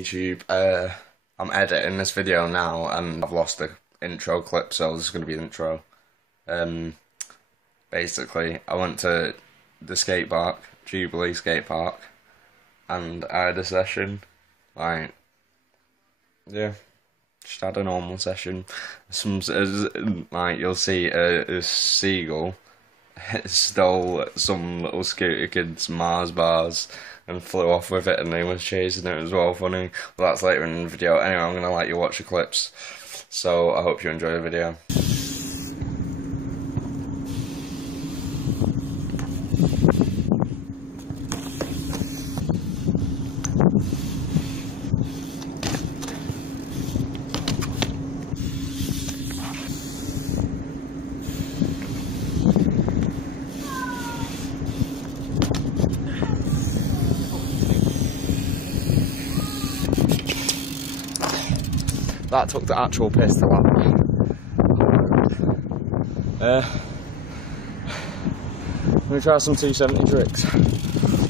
YouTube. I'm editing this video now and I've lost the intro clip, so this is going to be the intro. Basically, I went to the skate park, Jubilee skate park, and I had a session. Like, yeah, just had a normal session. Like, you'll see a seagull stole some little scooter kid's Mars bars and flew off with it, and they was chasing it. It was all funny. Well, that's later in the video. Anyway, I'm gonna let you watch the clips, so I hope you enjoy the video. That took the actual piss to laugh. I'm gonna try some 270 tricks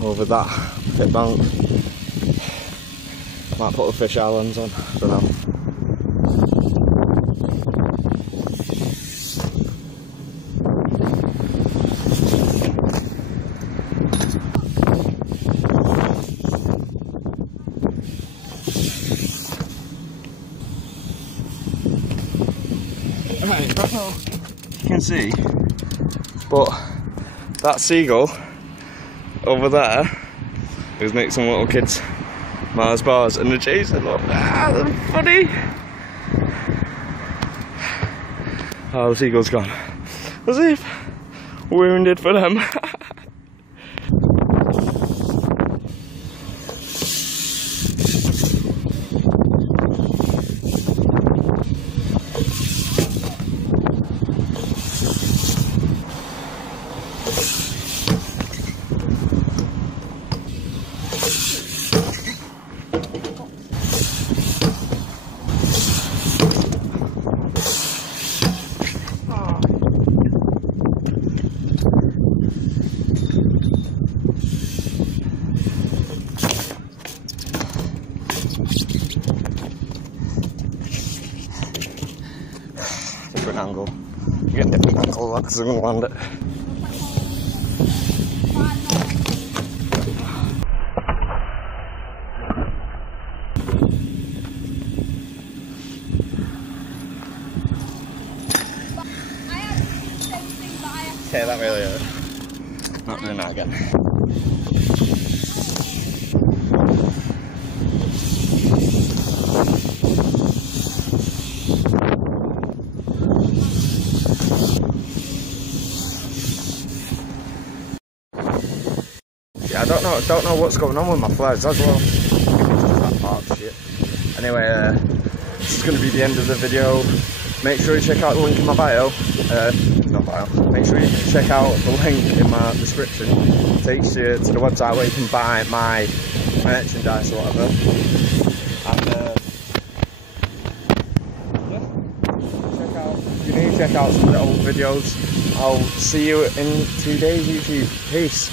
over that pit bank. Might put the fish islands on, I don't know. Right, I don't know if you can see, but that seagull over there is next to some little kids' Mars bars, and they're chasing them. Ah, they're funny. Oh, the seagull's gone. As if wounded for them. Different angle. You get a different angle because I'm going to land it. Okay, that really hurt. Not doing that again. Yeah, I don't know what's going on with my flares as well. That part of shit. Anyway, this is going to be the end of the video. Make sure you check out the link in my bio. Not bio. Make sure you check out the link in my description. It takes you to the website where you can buy my merchandise or whatever. And yeah, you need to check out some of the old videos. I'll see you in 2 days, YouTube. Peace.